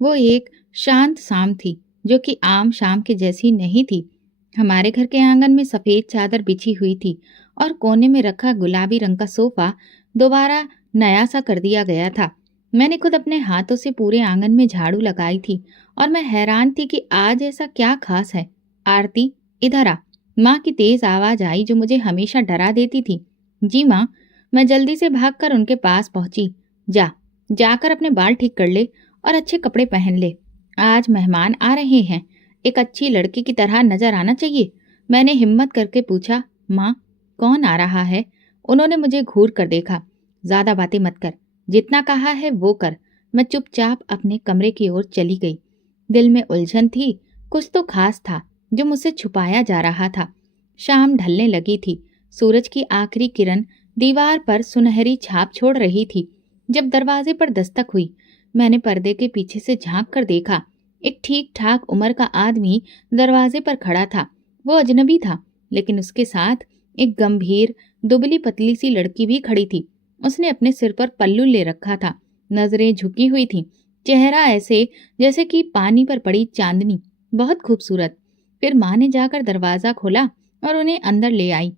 वो एक शांत शाम थी, जो कि आम शाम के जैसी नहीं थी। हमारे घर के आंगन में सफेद चादर बिछी हुई थी और कोने में रखा गुलाबी रंग का सोफा दोबारा नया सा कर दिया गया था। मैंने खुद अपने हाथों से पूरे आंगन में झाड़ू लगाई थी और मैं हैरान थी कि आज ऐसा क्या खास है। आरती, इधर आ। माँ की तेज आवाज आई, जो मुझे हमेशा डरा देती थी। जी माँ। मैं जल्दी से भागकर उनके पास पहुंची। जा, जाकर अपने बाल ठीक कर ले और अच्छे कपड़े पहन ले। आज मेहमान आ रहे हैं, एक अच्छी लड़की की तरह नजर आना चाहिए। मैंने हिम्मत करके पूछा, माँ, कौन आ रहा है? उन्होंने मुझे घूर कर देखा। ज्यादा बातें मत कर, जितना कहा है वो कर। मैं चुपचाप अपने कमरे की ओर चली गई। दिल में उलझन थी, कुछ तो खास था जो मुझसे छुपाया जा रहा था। शाम ढलने लगी थी। सूरज की आखिरी किरण दीवार पर सुनहरी छाप छोड़ रही थी। जब दरवाजे पर दस्तक हुई, मैंने पर्दे के पीछे से झांक कर देखा। एक ठीक ठाक उम्र का आदमी दरवाजे पर खड़ा था। वो अजनबी था, लेकिन उसके साथ एक गंभीर, दुबली पतली सी लड़की भी खड़ी थी। उसने अपने सिर पर पल्लू ले रखा था, नजरें झुकी हुई थीं, चेहरा ऐसे जैसे कि पानी पर पड़ी चांदनी, बहुत खूबसूरत। फिर माँ ने जाकर दरवाजा खोला और उन्हें अंदर ले आई।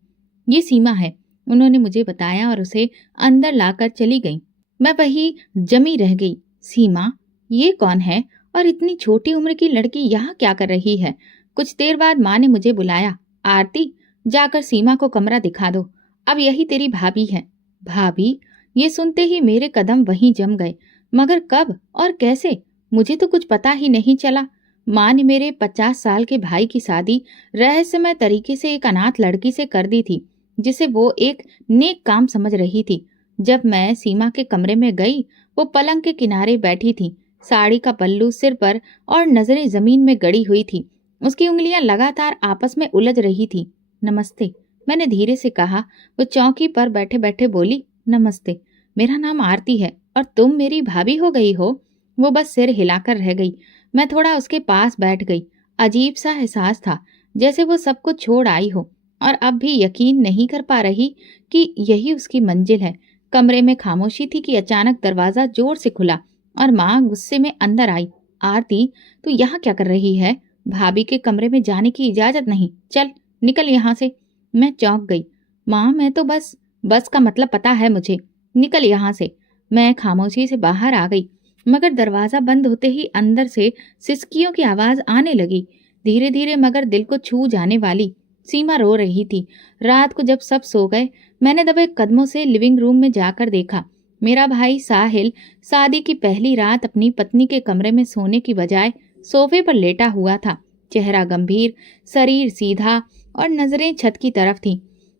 ये सीमा है, उन्होंने मुझे बताया और उसे अंदर लाकर चली गई। मैं वही जमी रह गई। सीमा, ये कौन है और इतनी छोटी उम्र की लड़की यहाँ क्या कर रही है? कुछ देर बाद माँ ने मुझे बुलाया। आरती, जाकर सीमा को कमरा दिखा दो। अब यही तेरी भाभी है। भाभी? ये सुनते ही मेरे कदम वहीं जम गए। मगर कब और कैसे? मुझे तो कुछ पता ही नहीं चला। माँ ने मेरे 50 साल के भाई की शादी रहस्यमय तरीके से एक अनाथ लड़की से कर दी थी, जिसे वो एक नेक काम समझ रही थी। जब मैं सीमा के कमरे में गई, वो पलंग के किनारे बैठी थी, साड़ी का पल्लू सिर पर और नजरें जमीन में गड़ी हुई थी। उसकी उंगलियां लगातार आपस में उलझ रही थी। नमस्ते, मैंने धीरे से कहा। वो चौकी पर बैठे बैठे बोली, नमस्ते, मेरा नाम आरती है और तुम मेरी भाभी हो गई हो। वो बस सिर हिलाकर रह गई। मैं थोड़ा उसके पास बैठ गई। अजीब सा एहसास था, जैसे वो सब कुछ छोड़ आई हो और अब भी यकीन नहीं कर पा रही कि यही उसकी मंजिल है। कमरे में खामोशी थी कि अचानक दरवाजा जोर से खुला और माँ गुस्से में अंदर आई। आरती, तू यहाँ क्या कर रही है? भाभी के कमरे में जाने की इजाजत नहीं, चल निकल यहाँ से। मैं चौंक गई। माँ, मैं तो बस का मतलब पता है मुझे, निकल यहाँ से। मैं खामोशी से बाहर आ गई, मगर दरवाजा बंद होते ही अंदर से सिसकियों की आवाज आने लगी, धीरे धीरे मगर दिल को छू जाने वाली। सीमा रो रही थी। रात को जब सब सो गए, मैंने दबे कदमों से लिविंग रूम में जाकर देखा। मेरा भाई साहिल शादी की पहली रात अपनी पत्नी के कमरे में सोने की बजाय सोफे पर लेटा हुआ था। चेहरा गंभीर, शरीर सीधा और नजरें छत की तरफ थीं,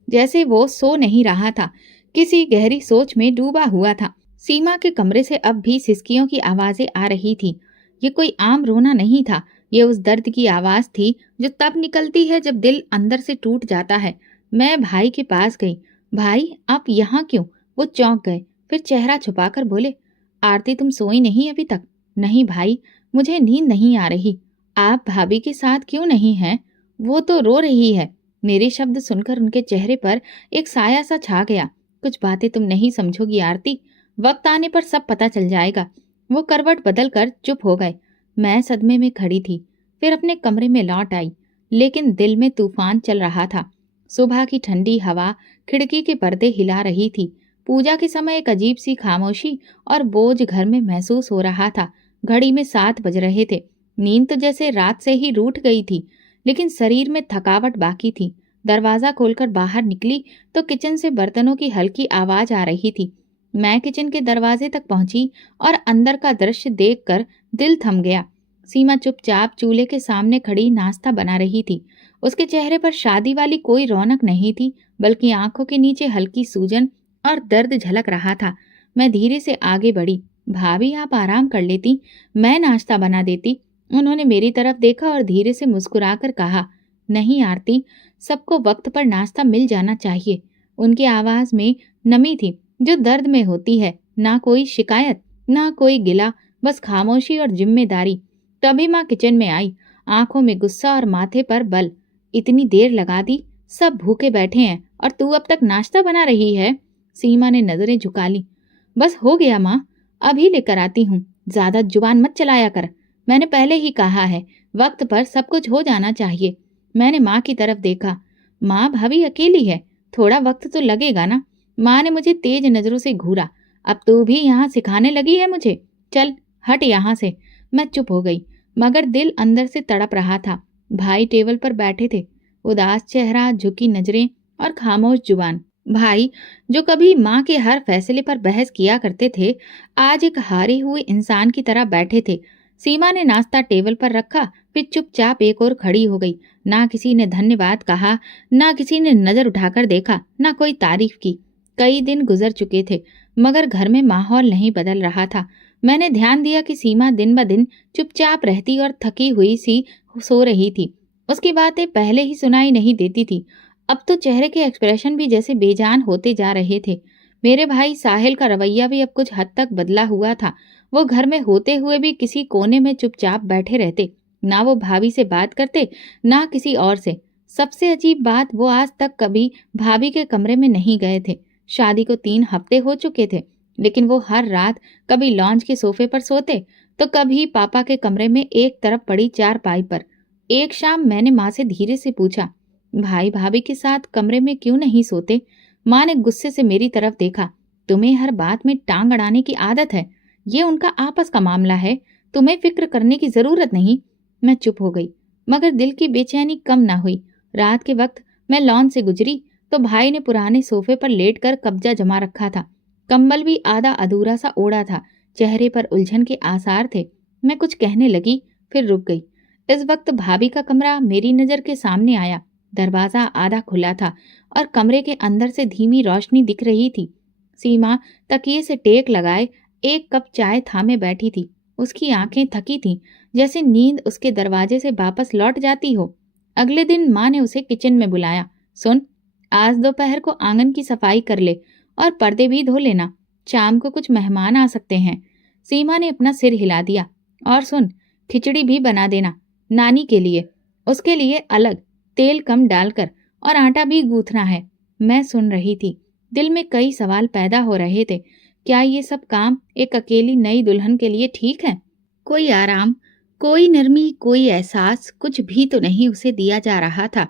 जैसे वो सो नहीं रहा था, किसी गहरी सोच में डूबा हुआ था। सीमा के कमरे से अब भी सिसकियों की आवाजें आ रही थी। ये कोई आम रोना नहीं था, ये उस दर्द की आवाज थी जो तब निकलती है जब दिल अंदर से टूट जाता है। मैं भाई के पास गई। भाई, आप यहाँ क्यों? वो चौंक गए, फिर चेहरा छुपाकर बोले, आरती, तुम सोई नहीं अभी तक? नहीं भाई, मुझे नींद नहीं आ रही। आप भाभी के साथ क्यों नहीं हैं? वो तो रो रही है। मेरे शब्द सुनकर उनके चेहरे पर एक साया सा छा गया। कुछ बातें तुम नहीं समझोगी आरती, वक्त आने पर सब पता चल जाएगा। वो करवट बदल कर चुप हो गए। मैं सदमे में खड़ी थी, फिर अपने कमरे में लौट आई, लेकिन दिल में तूफान चल रहा था। सुबह की ठंडी हवा खिड़की के पर्दे हिला रही थी। पूजा के समय एक अजीब सी खामोशी और बोझ घर में महसूस हो रहा था। घड़ी में 7 बज रहे थे। नींद तो जैसे रात से ही रूठ गई थी, लेकिन शरीर में थकावट बाकी थी। दरवाजा खोलकर बाहर निकली तो किचन से बर्तनों की हल्की आवाज आ रही थी। मैं किचन के दरवाजे तक पहुंची और अंदर का दृश्य देखकर दिल थम गया। सीमा चुपचाप चूल्हे के सामने खड़ी नाश्ता बना रही थी। उसके चेहरे पर शादी वाली कोई रौनक नहीं थी, बल्कि आंखों के नीचे हल्की सूजन और दर्द झलक रहा था। मैं धीरे से आगे बढ़ी। भाभी, आप आराम कर लेती, मैं नाश्ता बना देती। उन्होंने मेरी तरफ देखा और धीरे से मुस्कुराकर कहा, नहीं आरती, सबको वक्त पर नाश्ता मिल जाना चाहिए। उनकी आवाज में नमी थी जो दर्द में होती है। ना कोई शिकायत, ना कोई गिला, बस खामोशी और जिम्मेदारी। तभी माँ किचन में आई, आंखों में गुस्सा और माथे पर बल। इतनी देर लगा दी, सब भूखे बैठे हैं और तू अब तक नाश्ता बना रही है? सीमा ने नजरें झुका ली। बस हो गया माँ, अभी लेकर आती हूँ। ज्यादा जुबान मत चलाया कर। मैंने पहले ही कहा है, वक्त पर सब कुछ हो जाना चाहिए। मैंने माँ की तरफ देखा। माँ, भाभी अकेली है, थोड़ा वक्त तो लगेगा ना। माँ ने मुझे तेज नजरों से घूरा। अब तू भी यहाँ सिखाने लगी है मुझे? चल हट यहाँ से। मैं चुप हो गई, मगर दिल अंदर से तड़प रहा था। भाई टेबल पर बैठे थे, उदास चेहरा, झुकी नजरें और खामोश जुबान। भाई, जो कभी माँ के हर फैसले पर बहस किया करते थे, आज एक हारे हुए इंसान की तरह बैठे थे। सीमा ने नाश्ता टेबल पर रखा, फिर चुपचाप एक और खड़ी हो गई। ना किसी ने धन्यवाद कहा, ना किसी ने नजर उठाकर देखा, ना कोई तारीफ की। कई दिन गुजर चुके थे, मगर घर में माहौल नहीं बदल रहा था। मैंने ध्यान दिया कि सीमा दिन ब दिन चुपचाप रहती और थकी हुई सी सो रही थी। उसकी बातें पहले ही सुनाई नहीं देती थी, अब तो चेहरे के एक्सप्रेशन भी जैसे बेजान होते जा रहे थे। मेरे भाई साहिल का रवैया भी अब कुछ हद तक बदला हुआ था। वो घर में होते हुए भी किसी कोने में चुपचाप बैठे रहते। ना वो भाभी से बात करते, ना किसी और से। सबसे अजीब बात, वो आज तक कभी भाभी के कमरे में नहीं गए थे। शादी को 3 हफ्ते हो चुके थे, लेकिन वो हर रात कभी लॉन्च के सोफे पर सोते, तो कभी पापा के कमरे में एक तरफ पड़ी चारपाई पर। एक शाम मैंने माँ से धीरे से पूछा, भाई भाभी के साथ कमरे में क्यों नहीं सोते? माँ ने गुस्से से मेरी तरफ देखा। तुम्हें हर बात में टांग अड़ाने की आदत है। ये उनका आपस का मामला है, तुम्हें फिक्र करने की जरूरत नहीं। मैं चुप हो गई, मगर दिल की बेचैनी कम ना हुई। रात के वक्त मैं लॉन से गुजरी तो भाई ने पुराने सोफे पर लेटकर कब्जा जमा रखा था। कंबल भी आधा अधूरा सा ओढ़ा था, चेहरे पर उलझन के आसार थे। मैं कुछ कहने लगी, फिर रुक गई। इस वक्त भाभी का कमरा मेरी नजर के सामने आया। दरवाजा आधा खुला था और कमरे के अंदर से धीमी रोशनी दिख रही थी। सीमा तकिए से टेक लगाए एक कप चाय थामे बैठी थी। उसकी आंखें थकी थीं, जैसे नींद उसके दरवाजे से वापस लौट जाती हो। अगले दिन माँ ने उसे किचन में बुलाया। सुन, आज दोपहर को आंगन की सफाई कर ले और पर्दे भी धो लेना। शाम को कुछ मेहमान आ सकते हैं। सीमा ने अपना सिर हिला दिया। और सुन, खिचड़ी भी बना देना, नानी के लिए, उसके लिए अलग, तेल कम डालकर, और आटा भी गूंथना है। मैं सुन रही थी, दिल में कई सवाल पैदा हो रहे थे। क्या ये सब काम एक अकेली नई दुल्हन के लिए ठीक है? कोई आराम, कोई नरमी, कोई एहसास कुछ भी तो नहीं उसे दिया जा रहा था।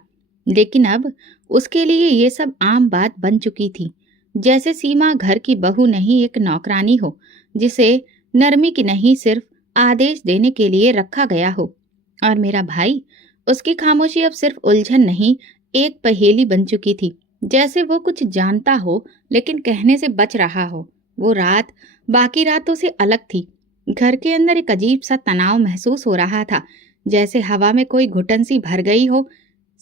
लेकिन अब उसके लिए ये सब आम बात बन चुकी थी। जैसे सीमा घर की बहू नहीं, एक नौकरानी हो, जिसे नरमी की नहीं सिर्फ आदेश देने के लिए रखा गया हो। और मेरा भाई, उसकी खामोशी अब सिर्फ उलझन नहीं, एक पहेली बन चुकी थी। जैसे वो कुछ जानता हो लेकिन कहने से बच रहा हो। वो रात बाकी रातों से अलग थी। घर के अंदर एक अजीब सा तनाव महसूस हो रहा था, जैसे हवा में कोई घुटन सी भर गई हो।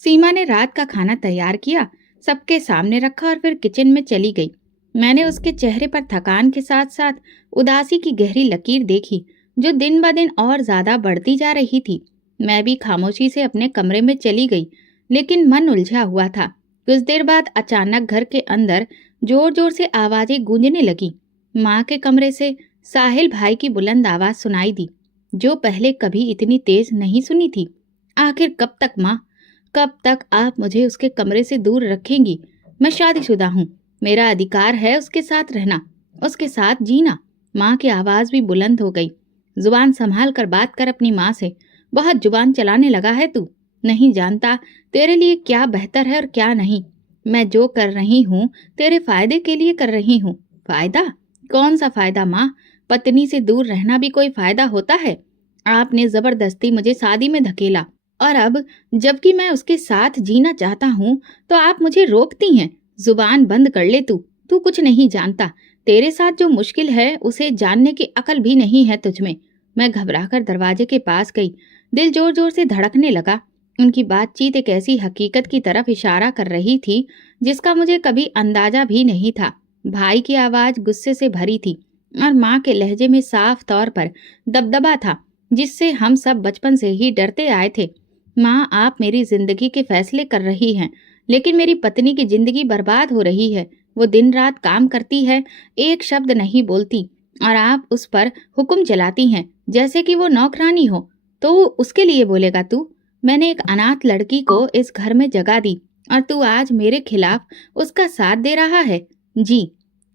सीमा ने रात का खाना तैयार किया, सबके सामने रखा और फिर किचन में चली गई। मैंने उसके चेहरे पर थकान के साथ साथ उदासी की गहरी लकीर देखी, जो दिन ब दिन और ज्यादा बढ़ती जा रही थी। मैं भी खामोशी से अपने कमरे में चली गई, लेकिन मन उलझा हुआ था। कुछ देर बाद अचानक घर के अंदर जोर जोर से आवाजें गूंजने लगी। माँ के कमरे से साहिल भाई की बुलंद आवाज सुनाई दी, जो पहले कभी इतनी तेज नहीं सुनी थी। आखिर कब तक माँ, कब तक आप मुझे उसके कमरे से दूर रखेंगी? मैं शादीशुदा हूँ, मेरा अधिकार है उसके साथ रहना, उसके साथ जीना। माँ की आवाज भी बुलंद हो गई। जुबान संभाल कर बात कर अपनी माँ से। बहुत जुबान चलाने लगा है तू। नहीं जानता तेरे लिए क्या बेहतर है और क्या नहीं। मैं जो कर रही हूँ तेरे फायदे के लिए कर रही हूँ। फायदा? कौन सा फायदा माँ? पत्नी से दूर रहना भी कोई फायदा होता है? आपने जबरदस्ती मुझे शादी में धकेला, और अब जबकि मैं उसके साथ जीना चाहता हूँ तो आप मुझे रोकती हैं। जुबान बंद कर ले तू। तू कुछ नहीं जानता। तेरे साथ जो मुश्किल है उसे जानने की अकल भी नहीं है तुझमें। मैं घबराकर दरवाजे के पास गई। दिल जोर जोर से धड़कने लगा। उनकी बातचीत एक ऐसी हकीकत की तरफ इशारा कर रही थी जिसका मुझे कभी अंदाजा भी नहीं था। भाई की आवाज गुस्से से भरी थी और माँ के लहजे में साफ तौर पर दबदबा था, जिससे हम सब बचपन से ही डरते आए थे। माँ, आप मेरी जिंदगी के फैसले कर रही हैं, लेकिन मेरी पत्नी की जिंदगी बर्बाद हो रही है। वो दिन रात काम करती है, एक शब्द नहीं बोलती, और आप उस पर हुक्म चलाती हैं जैसे कि वो नौकरानी हो। तो उसके लिए बोलेगा तू? मैंने एक अनाथ लड़की को इस घर में जगह दी और तू आज मेरे खिलाफ उसका साथ दे रहा है। जी,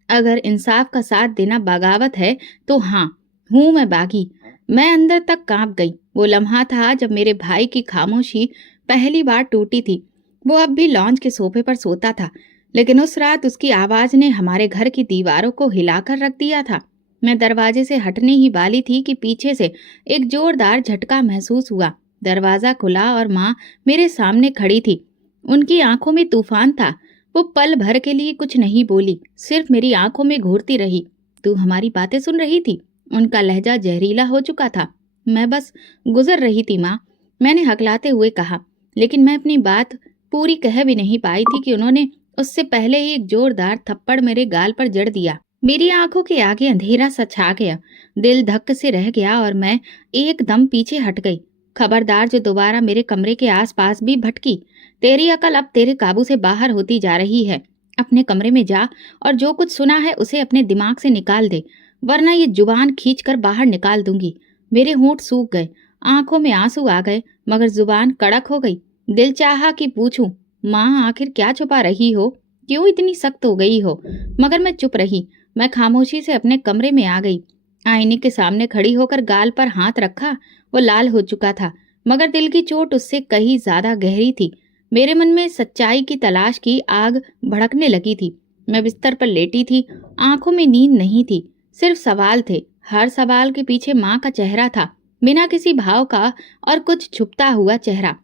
अगर इंसाफ का साथ देना बगावत है तो हाँ, हूं मैं बागी। मैं अंदर तक कांप गई। वो लम्हा था जब मेरे भाई की खामोशी पहली बार टूटी थी। वो अब भी लॉन्च के सोफे पर सोता था, लेकिन उस रात उसकी आवाज ने हमारे घर की दीवारों को हिलाकर रख दिया था। मैं दरवाजे से हटने ही वाली थी कि पीछे से एक जोरदार झटका महसूस हुआ। दरवाजा खुला और माँ मेरे सामने खड़ी थी। उनकी आंखों में तूफान था। वो पल भर के लिए कुछ नहीं बोली, सिर्फ मेरी आंखों में घूरती रही। तू हमारी बातें सुन रही थी? उनका लहजा जहरीला हो चुका था। मैं बस गुजर रही थी माँ, मैंने हकलाते हुए कहा, लेकिन मैं अपनी बात पूरी कह भी नहीं पाई थी कि उन्होंने उससे पहले ही एक जोरदार थप्पड़ मेरे गाल पर जड़ दिया। मेरी आंखों के आगे अंधेरा सा छा गया। दिल धक्क से रह गया और मैं एकदम पीछे हट गई। खबरदार जो दोबारा मेरे कमरे के आसपास भी भटकी। तेरी अकल अब तेरे काबू से बाहर होती जा रही है। अपने कमरे में जा और जो कुछ सुना है उसे अपने दिमाग से निकाल दे, वरना ये जुबान खींचकर बाहर निकाल दूंगी। मेरे होंठ सूख गए, आंखों में आंसू आ गए, मगर जुबान कड़क हो गई। दिल चाहा कि पूछूं, माँ आखिर क्या छुपा रही हो? क्यों इतनी सख्त हो गई हो? मगर मैं चुप रही। मैं खामोशी से अपने कमरे में आ गई। आईने के सामने खड़ी होकर गाल पर हाथ रखा। वो लाल हो चुका था, मगर दिल की चोट उससे कहीं ज्यादा गहरी थी। मेरे मन में सच्चाई की तलाश की आग भड़कने लगी थी। मैं बिस्तर पर लेटी थी। आंखों में नींद नहीं थी, सिर्फ सवाल थे। हर सवाल के पीछे माँ का चेहरा था, बिना किसी भाव का, और कुछ छुपता हुआ चेहरा।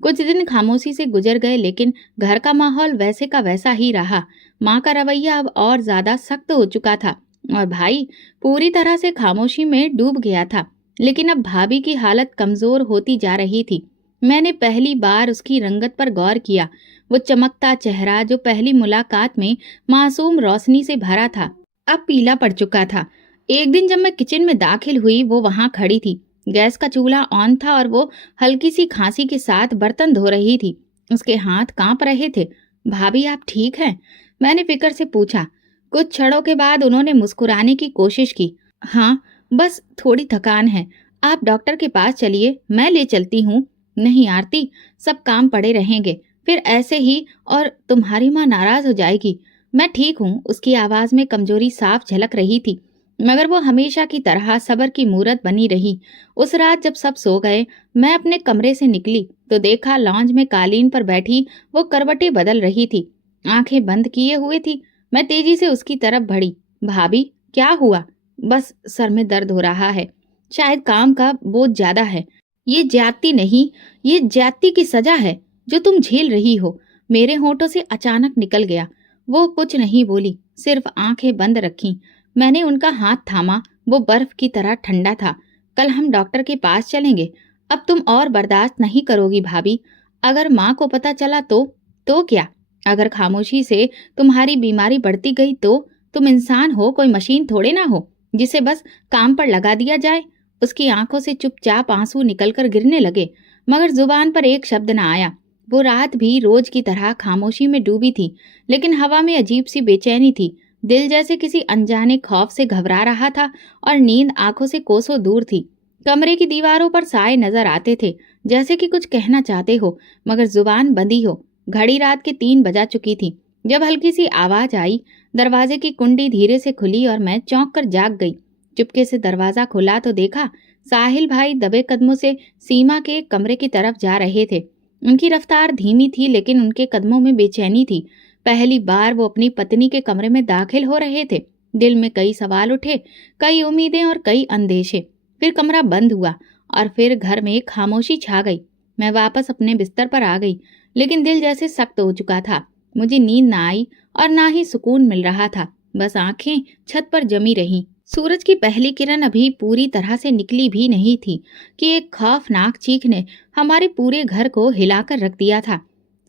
कुछ दिन खामोशी से गुजर गए, लेकिन घर का माहौल वैसे का वैसा ही रहा। माँ का रवैया अब और ज्यादा सख्त हो चुका था और भाई पूरी तरह से खामोशी में डूब गया था। लेकिन अब भाभी की हालत कमजोर होती जा रही थी। मैंने पहली बार उसकी रंगत पर गौर किया। वो चमकता चेहरा जो पहली मुलाकात में मासूम रोशनी से भरा था, अब पीला पड़ चुका था। एक दिन जब मैं किचन में दाखिल हुई, वो वहां खड़ी थी। गैस का चूल्हा ऑन था और वो हल्की सी खांसी के साथ बर्तन धो रही थी। उसके हाथ कांप रहे थे। भाभी आप ठीक हैं? मैंने फिक्र से पूछा। कुछ क्षणों के बाद उन्होंने मुस्कुराने की कोशिश की। हाँ, बस थोड़ी थकान है। आप डॉक्टर के पास चलिए, मैं ले चलती हूँ। नहीं आरती, सब काम पड़े रहेंगे, फिर ऐसे ही, और तुम्हारी माँ नाराज हो जाएगी। मैं ठीक हूँ। उसकी आवाज में कमजोरी साफ झलक रही थी, मगर वो हमेशा की तरह सबर की मूरत बनी रही। उस रात जब सब सो गए, मैं अपने कमरे से निकली तो देखा लॉन्ज में कालीन पर बैठी वो करवटें बदल रही थी। आंखें बंद किए हुए थी। मैं तेजी से उसकी तरफ बढ़ी। भाभी क्या हुआ? बस सर में दर्द हो रहा है, शायद काम का बोझ ज्यादा है। ये ज्यादती नहीं, ये ज्यादती की सजा है जो तुम झेल रही हो। मेरे होठों से अचानक निकल गया। वो कुछ नहीं बोली, सिर्फ आंखें बंद रखी। मैंने उनका हाथ थामा। वो बर्फ की तरह ठंडा था। कल हम डॉक्टर के पास चलेंगे। अब तुम और बर्दाश्त नहीं करोगी भाभी। अगर माँ को पता चला तो क्या? अगर खामोशी से तुम्हारी बीमारी बढ़ती गई तो? तुम इंसान हो, कोई मशीन थोड़े ना हो जिसे बस काम पर लगा दिया जाए। उसकी आंखों से चुपचाप आंसू निकलकर गिरने लगे, मगर जुबान पर एक शब्द न आया। वो रात भी रोज की तरह खामोशी में डूबी थी, लेकिन हवा में अजीब सी बेचैनी थी। दिल जैसे किसी अनजाने खौफ से घबरा रहा था और नींद आंखों से कोसों दूर थी। कमरे की दीवारों पर साए नजर आते थे, जैसे कि कुछ कहना चाहते हो, मगर जुबान बंदी हो। घड़ी रात के 3 बजा चुकी थी जब हल्की सी आवाज आई। दरवाजे की कुंडी धीरे से खुली और मैं चौंक कर जाग गई। चुपके से दरवाजा खुला तो देखा साहिल भाई दबे कदमों से सीमा के कमरे की तरफ जा रहे थे। उनकी रफ्तार धीमी थी, लेकिन उनके कदमों में बेचैनी थी। पहली बार वो अपनी पत्नी के कमरे में दाखिल हो रहे थे। दिल में कई सवाल उठे, कई उम्मीदें और कई अंदेशे। फिर कमरा बंद हुआ और फिर घर में खामोशी छा गई। मैं वापस अपने बिस्तर पर आ गई, लेकिन दिल जैसे सख्त हो चुका था। मुझे नींद ना आई और ना ही सुकून मिल रहा था। बस आंखें छत पर जमी रहीं। सूरज की पहली किरण अभी पूरी तरह से निकली भी नहीं थी कि एक खौफनाक चीख ने हमारे पूरे घर को हिलाकर रख दिया था।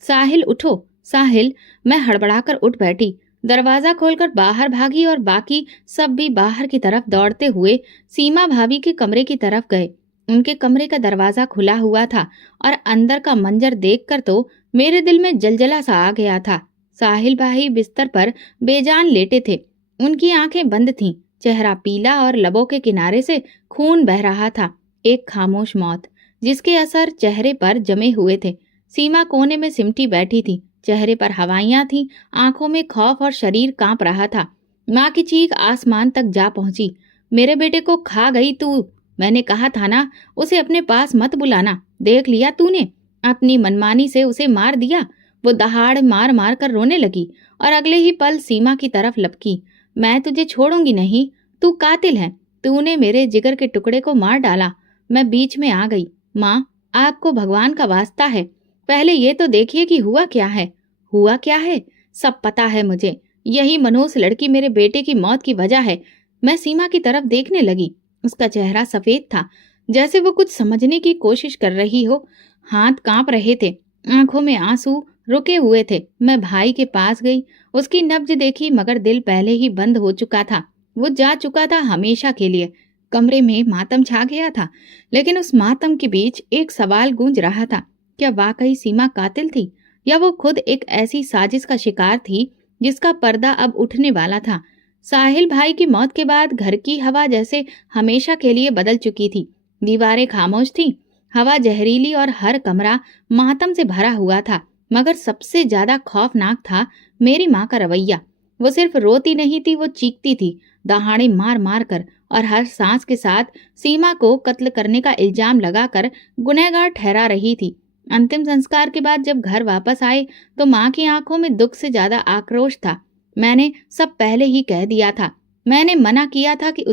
साहिल उठो, साहिल! मैं हड़बड़ाकर उठ बैठी, दरवाजा खोलकर बाहर भागी और बाकी सब भी बाहर की तरफ दौड़ते हुए सीमा भाभी के कमरे की तरफ गए। उनके कमरे का दरवाजा खुला हुआ था और अंदर का मंजर देखकर तो मेरे दिल में जलजला सा आ गया था। साहिल भाई बिस्तर पर बेजान लेटे थे। उनकी आंखें बंद थीं, चेहरा पीला और लबों के किनारे से खून बह रहा था। एक खामोश मौत जिसके असर चेहरे पर जमे हुए थे। सीमा कोने में सिमटी बैठी थी, चेहरे पर हवाइयां थीं, आंखों में खौफ और शरीर कांप रहा था। माँ की चीख आसमान तक जा पहुंची। मेरे बेटे को खा गई तू। मैंने कहा था ना, उसे अपने पास मत बुलाना। देख लिया तूने, अपनी मनमानी से उसे मार दिया। वो दहाड़ मार मार कर रोने लगी और अगले ही पल सीमा की तरफ लपकी। मैं तुझे छोड़ूंगी नहीं, तू कातिल है। तूने मेरे जिगर के टुकड़े को मार डाला। मैं बीच में आ गई। माँ, आपको भगवान का वास्ता है, पहले ये तो देखिए कि हुआ क्या है। हुआ क्या है? सब पता है मुझे। यही मनोज लड़की मेरे बेटे की मौत की वजह है। मैं सीमा की तरफ देखने लगी। उसका चेहरा सफेद था, जैसे वो कुछ समझने की कोशिश कर रही हो। हाथ कांप रहे थे, आंखों में आंसू रुके हुए थे। मैं भाई के पास गई, उसकी नब्ज देखी, मगर दिल पहले ही बंद हो चुका था। वो जा चुका था हमेशा के लिए। कमरे में मातम छा गया था, लेकिन उस मातम के बीच एक सवाल गूंज रहा था। क्या वाकई सीमा कातिल थी, या वो खुद एक ऐसी साजिश का शिकार थी जिसका पर्दा अब उठने वाला था? साहिल भाई की मौत के बाद घर की हवा जैसे हमेशा के लिए बदल चुकी थी। दीवारें खामोश थीं, हवा जहरीली और हर कमरा मातम से भरा हुआ था। मगर सबसे ज्यादा खौफनाक था मेरी माँ का रवैया। वो सिर्फ रोती नहीं थी, वो चीखती थी, दहाड़े मार मार कर, और हर सांस के साथ सीमा को कत्ल करने का इल्जाम लगाकर गुनहगार ठहरा रही थी। अंतिम संस्कार के बाद जब घर वापस आए तो माँ की आंखों में दुख से ज्यादा आक्रोश था। मैंने सब पहले ही कह दिया था। मैंने मना किया था कि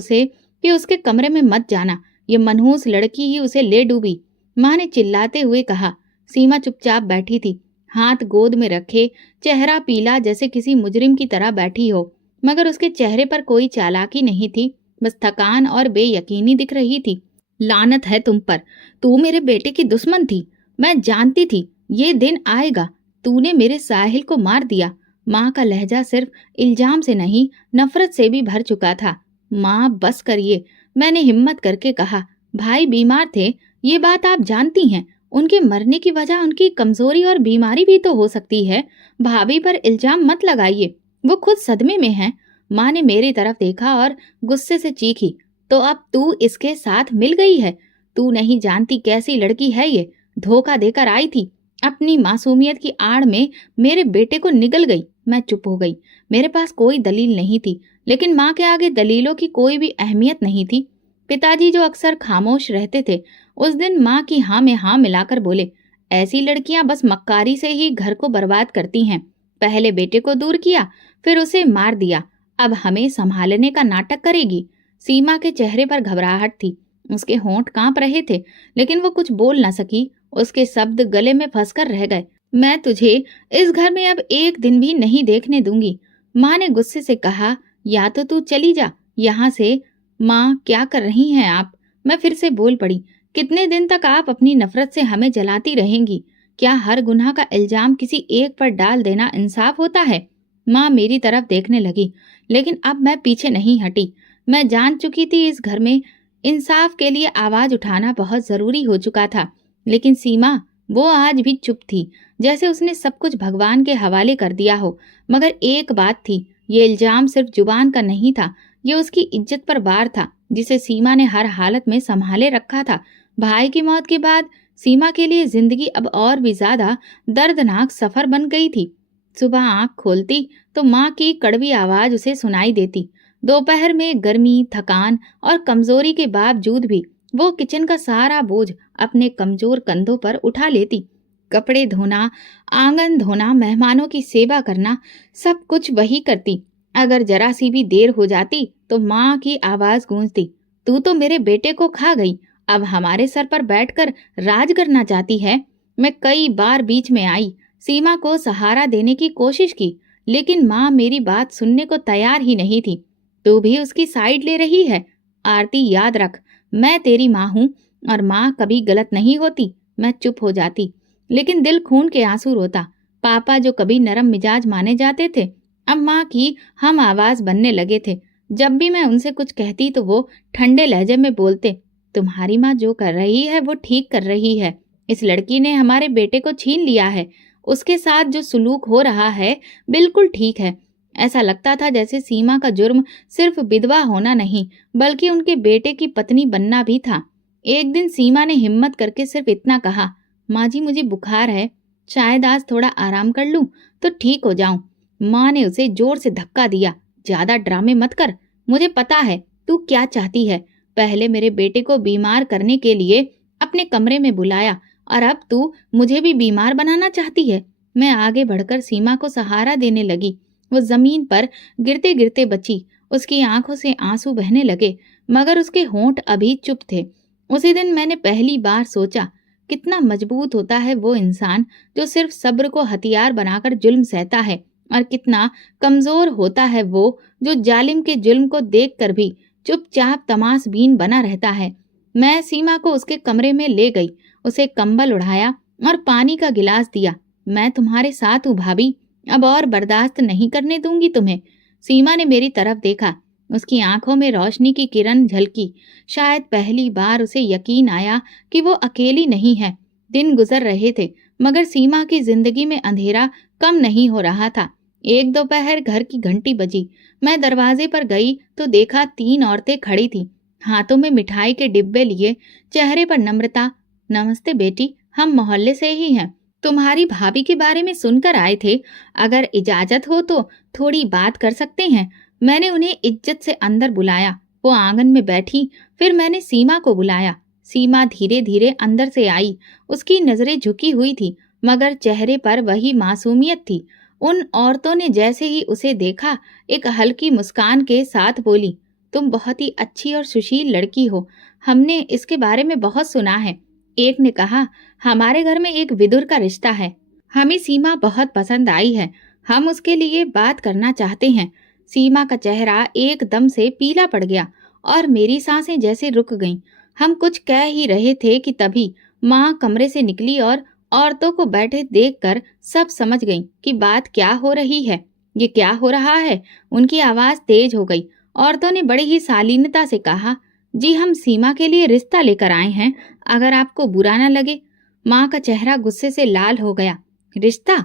उसके कमरे में मत जाना। ये मनहूस लड़की ही उसे ले डूबी। माँ ने चिल्लाते हुए कहा। सीमा चुपचाप बैठी थी, हाथ गोद में रखे, चेहरा पीला, जैसे किसी मुजरिम की तरह बैठी हो। मगर उसके चेहरे पर कोई चालाकी नहीं थी, बस थकान और बेयकीनी दिख रही थी। लानत है तुम पर, तू मेरे बेटे की दुश्मन थी। मैं जानती थी ये दिन आएगा। तूने मेरे साहिल को मार दिया। माँ का लहजा सिर्फ इल्जाम से नहीं, नफरत से भी भर चुका था। माँ, बस करिए, मैंने हिम्मत करके कहा। भाई बीमार थे, ये बात आप जानती हैं। उनके मरने की वजह उनकी कमजोरी और बीमारी भी तो हो सकती है। भाभी पर इल्जाम मत लगाइए, वो खुद सदमे में हैं। माँ ने मेरी तरफ देखा और गुस्से से चीखी। तो अब तू इसके साथ मिल गई है? तू नहीं जानती कैसी लड़की है ये। धोखा देकर आई थी, अपनी मासूमियत की आड़ में मेरे बेटे को निगल गई। मैं चुप हो गई। मेरे पास कोई दलील नहीं थी, लेकिन माँ के आगे दलीलों की कोई भी अहमियत नहीं थी। पिताजी जो अक्सर खामोश रहते थे, उस दिन माँ की हाँ में हाँ मिलाकर बोले, ऐसी लड़कियां बस मक्कारी से ही घर को बर्बाद करती हैं। पहले बेटे को दूर किया, फिर उसे मार दिया, अब हमें संभालने का नाटक करेगी। सीमा के चेहरे पर घबराहट थी, उसके होंठ कांप रहे थे, लेकिन वो कुछ बोल न सकी। उसके शब्द गले में फंसकर रह गए। मैं तुझे इस घर में अब एक दिन भी नहीं देखने दूंगी। माँ ने गुस्से से कहा। या तो तू चली जा यहाँ से। माँ, क्या कर रही हैं आप? मैं फिर से बोल पड़ी। कितने दिन तक आप अपनी नफरत से हमें जलाती रहेंगी? क्या हर गुनाह का इल्जाम किसी एक पर डाल देना इंसाफ होता है? माँ मेरी तरफ देखने लगी, लेकिन अब मैं पीछे नहीं हटी। मैं जान चुकी थी इस घर में इंसाफ के लिए आवाज उठाना बहुत जरूरी हो चुका था। लेकिन सीमा, वो आज भी चुप थी, जैसे उसने सब कुछ भगवान के हवाले कर दिया हो। मगर एक बात थी, ये इल्जाम सिर्फ जुबान का नहीं था, ये उसकी इज्जत पर वार था, जिसे सीमा ने हर हालत में संभाले रखा था। भाई की मौत के बाद सीमा के लिए जिंदगी अब और भी ज्यादा दर्दनाक सफर बन गई थी। सुबह आंख खोलती तो माँ की कड़वी आवाज उसे सुनाई देती। दोपहर में गर्मी, थकान और कमजोरी के बावजूद भी वो किचन का सारा बोझ अपने कमजोर कंधों पर उठा लेती। कपड़े धोना, आंगन धोना, मेहमानों की सेवा करना, सब कुछ वही करती। अगर जरा सी भी देर हो जाती तो माँ की आवाज गूंजती, तू तो मेरे बेटे को खा गई, अब हमारे सर पर बैठकर राज करना चाहती है। मैं कई बार बीच में आई, सीमा को सहारा देने की कोशिश की, लेकिन माँ मेरी बात सुनने को तैयार ही नहीं थी। तू भी उसकी साइड ले रही है। आरती, याद रख, मैं तेरी माँ हूँ और माँ कभी गलत नहीं होती। मैं चुप हो जाती, लेकिन दिल खून के आंसू रोता। पापा जो कभी नरम मिजाज माने जाते थे, अब माँ की हम आवाज बनने लगे थे। जब भी मैं उनसे कुछ कहती तो वो ठंडे लहजे में बोलते, तुम्हारी माँ जो कर रही है वो ठीक कर रही है। इस लड़की ने हमारे बेटे को छीन लिया है, उसके साथ जो सुलूक हो रहा है बिल्कुल ठीक है। ऐसा लगता था जैसे सीमा का जुर्म सिर्फ विधवा होना नहीं, बल्कि उनके बेटे की पत्नी बनना भी था। एक दिन सीमा ने हिम्मत करके सिर्फ इतना कहा, माँ जी, मुझे बुखार है, शायद आज थोड़ा आराम कर लूं तो ठीक हो जाऊं। माँ ने उसे जोर से धक्का दिया, ज्यादा ड्रामे मत कर, मुझे पता है तू क्या चाहती है? पहले मेरे बेटे को बीमार करने के लिए अपने कमरे में बुलाया और अब तू मुझे भी बीमार बनाना चाहती है। मैं आगे बढ़कर सीमा को सहारा देने लगी। वो जमीन पर गिरते गिरते बची। उसकी आंखों से आंसू बहने लगे, मगर उसके होंठ अभी चुप थे। उसी दिन मैंने पहली बार सोचा, कितना मजबूत होता है वो इंसान जो सिर्फ सब्र को हथियार बनाकर जुल्म सहता है, और कितना कमजोर होता है वो जो जालिम के जुल्म को देखकर भी चुपचाप तमाशबीन बना रहता है। मैं सीमा को उसके कमरे में ले गई, उसे कंबल उढ़ाया और पानी का गिलास दिया। मैं तुम्हारे साथ हूँ भाभी, अब और बर्दाश्त नहीं करने दूंगी तुम्हें। सीमा ने मेरी तरफ देखा। उसकी आंखों में रोशनी की किरण झलकी। शायद पहली बार उसे यकीन आया कि वो अकेली नहीं है। दिन गुजर रहे थे, मगर सीमा की जिंदगी में अंधेरा कम नहीं हो रहा था। एक दोपहर घर की घंटी बजी। मैं दरवाजे पर गई तो देखा 3 औरतें खड़ी थीं, हाथों में मिठाई के डिब्बे लिए, चेहरे पर नम्रता। नमस्ते बेटी, हम मोहल्ले से ही हैं। तुम्हारी भाभी के बारे में सुनकर आए थे। अगर इजाजत हो तो थोड़ी बात कर सकते हैं। मैंने उन्हें इज्जत से अंदर बुलाया। वो आंगन में बैठी। फिर मैंने सीमा को बुलाया। सीमा धीरे धीरे अंदर से आई। उसकी नजरें झुकी हुई थी, मगर चेहरे पर वही मासूमियत थी। उन औरतों ने जैसे ही उसे देखा, एक हल्की मुस्कान के साथ बोली, तुम बहुत ही अच्छी और सुशील लड़की हो। हमने इसके बारे में बहुत सुना है। एक ने कहा, हमारे घर में एक विदुर का रिश्ता है। हमें सीमा बहुत पसंद आई है। हम उसके लिए बात करना चाहते हैं। सीमा का चेहरा एकदम से पीला पड़ गया और मेरी सांसें जैसे रुक गईं। हम कुछ कह ही रहे थे कि तभी माँ कमरे से निकली और औरतों को बैठे देखकर सब समझ गईं कि बात क्या हो रही है। ये क्या हो रहा है? उनकी आवाज तेज हो गई। औरतों ने बड़ी ही शालीनता से कहा, जी हम सीमा के लिए रिश्ता लेकर आए हैं, अगर आपको बुरा न लगे। माँ का चेहरा गुस्से से लाल हो गया। रिश्ता?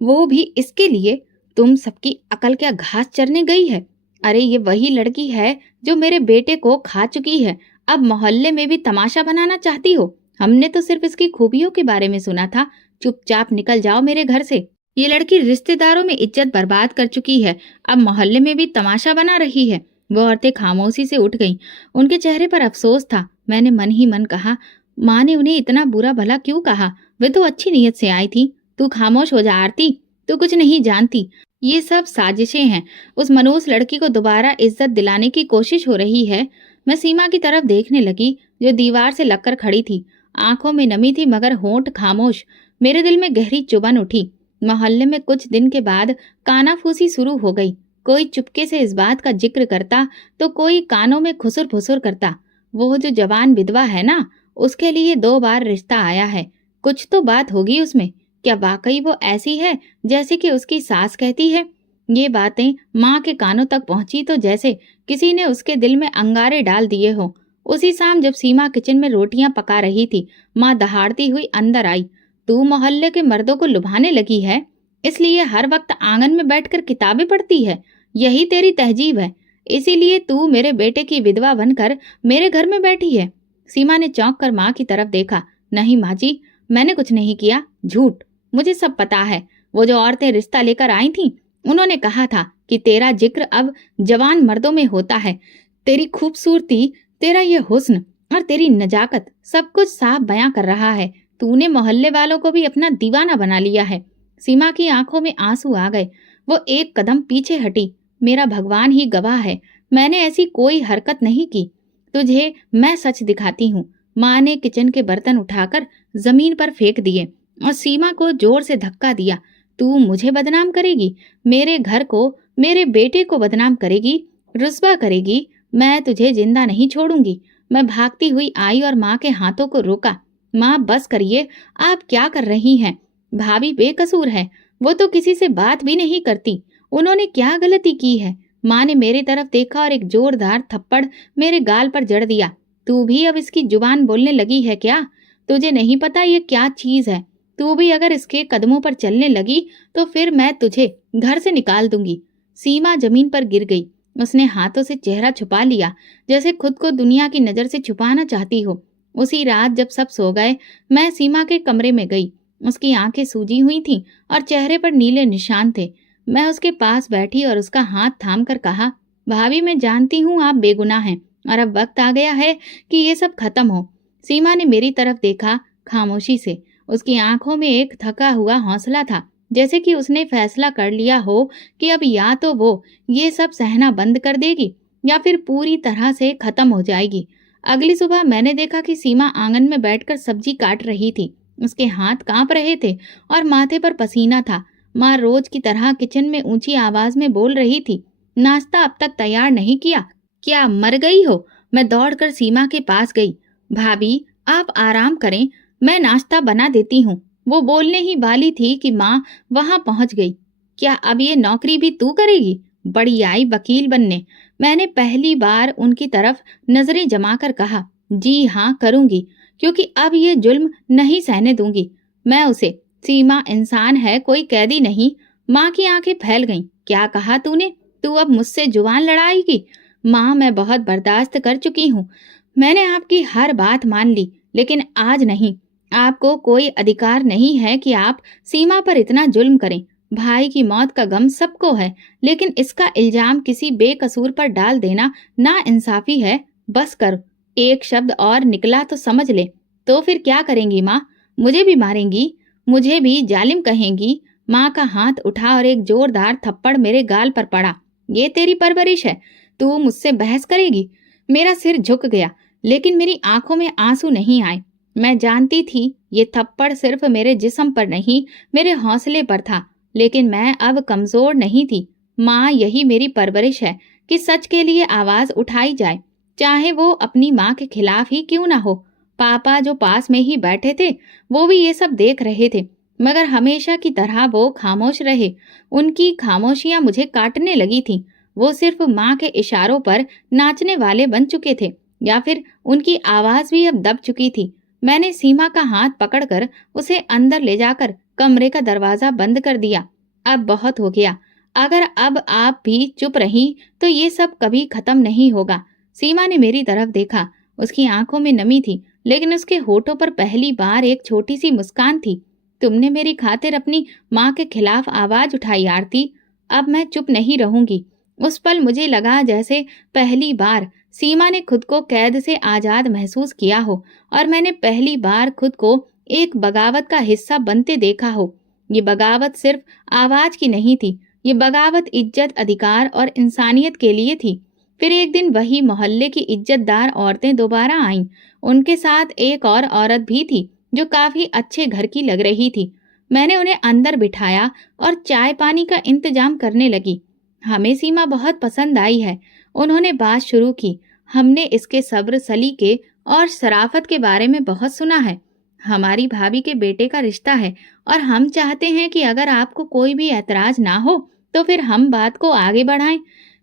वो भी इसके लिए? तुम सबकी अकल क्या घास चरने गई है? अरे ये वही लड़की है जो मेरे बेटे को खा चुकी है। अब मोहल्ले में भी तमाशा बनाना चाहती हो? हमने तो सिर्फ इसकी खूबियों के बारे में सुना था। चुपचाप निकल जाओ मेरे घर से। ये लड़की रिश्तेदारों में इज्जत बर्बाद कर चुकी है, अब मोहल्ले में भी तमाशा बना रही है। वो औरतें खामोशी से उठ गईं। उनके चेहरे पर अफसोस था। मैंने मन ही मन कहा, माँ ने उन्हें इतना बुरा भला क्यों कहा? वे तो अच्छी नीयत से आई थी। तू खामोश हो जा आरती, तू कुछ नहीं जानती। ये सब साजिशें हैं। उस मनोज लड़की को दोबारा इज्जत दिलाने की कोशिश हो रही है। मैं सीमा की तरफ देखने लगी, जो दीवार से लगकर खड़ी थी। आंखों में नमी थी, मगर होंठ खामोश। मेरे दिल में गहरी चुभन उठी। मोहल्ले में कुछ दिन के बाद कानाफूसी शुरू हो गई। कोई चुपके से इस बात का जिक्र करता तो कोई कानों में खुसुर फुसुर करता। वो जो जवान विधवा है ना, उसके लिए 2 बार रिश्ता आया है। कुछ तो बात होगी उसमें। क्या वाकई वो ऐसी है जैसे कि उसकी सास कहती है? ये बातें माँ के कानों तक पहुंची तो जैसे किसी ने उसके दिल में अंगारे डाल दिए हो। उसी शाम जब सीमा किचन में रोटियां पका रही थी, माँ दहाड़ती हुई अंदर आई। तू मोहल्ले के मर्दों को लुभाने लगी है, इसलिए हर वक्त आंगन में बैठकर किताबें पढ़ती है। यही तेरी तहजीब है, इसीलिए तू मेरे बेटे की विधवा बनकर मेरे घर में बैठी है। सीमा ने चौंक कर माँ की तरफ देखा। नहीं माँ जी, मैंने कुछ नहीं किया। झूठ, मुझे सब पता है। वो जो औरतें रिश्ता लेकर आई थीं, उन्होंने कहा था कि तेरा जिक्र अब जवान मर्दों में होता है। तेरी खूबसूरती, तेरा ये हुस्न और तेरी नजाकत सब कुछ साफ बयां कर रहा है। तूने मोहल्ले वालों को भी अपना दीवाना बना लिया है। सीमा की आंखों में आंसू आ गए। वो एक कदम पीछे हटी। मेरा भगवान ही गवाह है, मैंने ऐसी कोई हरकत नहीं की। तुझे मैं सच दिखाती हूँ। माँ ने किचन के बर्तन उठाकर जमीन पर फेंक दिए और सीमा को जोर से धक्का दिया। तू मुझे बदनाम करेगी, मेरे घर को, मेरे बेटे को बदनाम करेगी, रुस्वा करेगी। मैं तुझे जिंदा नहीं छोड़ूंगी। मैं भागती हुई आई और माँ के हाथों को रोका। माँ बस करिए, आप क्या कर रही हैं? भाभी बेकसूर है, वो तो किसी से बात भी नहीं करती। उन्होंने क्या गलती की है? माँ ने मेरी तरफ देखा और एक जोरदार थप्पड़ मेरे गाल पर जड़ दिया। तू भी अब इसकी जुबान बोलने लगी है क्या? तुझे नहीं पता ये क्या चीज है? तू भी अगर इसके कदमों पर चलने लगी तो फिर मैं तुझे घर से निकाल दूंगी। सीमा जमीन पर गिर गई। उसने हाथों से चेहरा छुपा लिया, जैसे खुद को दुनिया की नजर से छुपाना चाहती हो। उसी रात जब सब सो गए, मैं सीमा के कमरे में गई। उसकी आंखें सूजी हुई थीं और चेहरे पर नीले निशान थे। मैं उसके पास बैठी और उसका हाथ थाम कर कहा, भाभी मैं जानती हूँ आप बेगुनाह हैं, और अब वक्त आ गया है कि ये सब खत्म हो। सीमा ने मेरी तरफ देखा खामोशी से। उसकी आंखों में एक थका हुआ हौसला था, जैसे कि उसने फैसला कर लिया हो कि अब या तो वो ये सब सहना बंद कर देगी या फिर पूरी तरह से खत्म हो जाएगी। अगली सुबह मैंने देखा कि सीमा आंगन में बैठकर सब्जी काट रही थी। उसके हाथ कांप रहे थे और माथे पर पसीना था। माँ रोज की तरह किचन में ऊंची आवाज में बोल रही थी, नाश्ता अब तक तैयार नहीं किया, क्या मर गई हो? मैं दौड़कर सीमा के पास गई। भाभी, आप आराम करें, मैं नाश्ता बना देती हूँ। वो बोलने ही वाली थी कि माँ वहां पहुंच गई। क्या अब ये नौकरी भी तू करेगी? बड़ी आई वकील बनने। मैंने पहली बार उनकी तरफ नजरें जमाकर कहा, जी हाँ करूंगी, क्योंकि अब ये जुल्म नहीं सहने दूंगी मैं उसे। सीमा इंसान है, कोई कैदी नहीं। माँ की आंखें फैल गईं। क्या कहा तूने? तू अब मुझसे जुबान लड़ाएगी? माँ, मैं बहुत बर्दाश्त कर चुकी हूँ। मैंने आपकी हर बात मान ली, लेकिन आज नहीं। आपको कोई अधिकार नहीं है कि आप सीमा पर इतना जुल्म करें। भाई की मौत का गम सबको है, लेकिन इसका इल्जाम किसी बेकसूर पर डाल देना नाइंसाफी है। बस कर, एक शब्द और निकला तो समझ ले। तो फिर क्या करेंगी माँ? मुझे भी मारेंगी? मुझे भी जालिम कहेंगी? माँ का हाथ उठा और एक जोरदार थप्पड़ मेरे गाल पर पड़ा। ये तेरी परवरिश है? तू मुझसे बहस करेगी? मेरा सिर झुक गया, लेकिन मेरी आंखों में आंसू नहीं आए। मैं जानती थी ये थप्पड़ सिर्फ मेरे जिस्म पर नहीं, मेरे हौसले पर था। लेकिन मैं अब कमजोर नहीं थी। माँ, यही मेरी परवरिश है कि सच के लिए आवाज उठाई जाए, चाहे वो अपनी माँ के खिलाफ ही क्यों ना हो। पापा जो पास में ही बैठे थे, वो भी ये सब देख रहे थे, मगर हमेशा की तरह वो खामोश रहे। उनकी खामोशियां मुझे काटने लगी थी। वो सिर्फ माँ के इशारों पर नाचने वाले बन चुके थे, या फिर उनकी आवाज भी अब दब चुकी थी। मैंने सीमा का हाथ पकड़कर उसे अंदर ले जाकर कमरे का दरवाजा बंद कर दिया। अब बहुत हो गया। अगर अब आप भी चुप रही तो ये सब कभी खत्म नहीं होगा। सीमा ने मेरी तरफ देखा। उसकी आंखों में नमी थी, लेकिन उसके होठों पर पहली बार एक छोटी सी मुस्कान थी। तुमने मेरी खातिर अपनी माँ के खिलाफ आवाज उठाई आरती। अब मैं चुप नहीं रहूंगी। उस पल मुझे लगा जैसे पहली बार सीमा ने खुद को कैद से आजाद महसूस किया हो, और मैंने पहली बार खुद को एक बगावत का हिस्सा बनते देखा हो। ये बगावत सिर्फ आवाज की नहीं थी, ये बगावत इज्जत, अधिकार और इंसानियत के लिए थी। फिर एक दिन वही मोहल्ले की इज्जतदार औरतें दोबारा आईं। उनके साथ एक और औरत भी थी जो काफी अच्छे घर की लग रही थी। मैंने उन्हें अंदर बिठाया और चाय पानी का इंतजाम करने लगी। हमें सीमा बहुत पसंद आई है, उन्होंने बात शुरू की। हमने इसके सब्र, सलीके और शराफत के बारे में बहुत सुना है। हमारी भाभी के बेटे का रिश्ता है और हम चाहते हैं कि अगर आपको कोई भी ऐतराज ना हो तो फिर हम बात को आगे बढ़ाएं।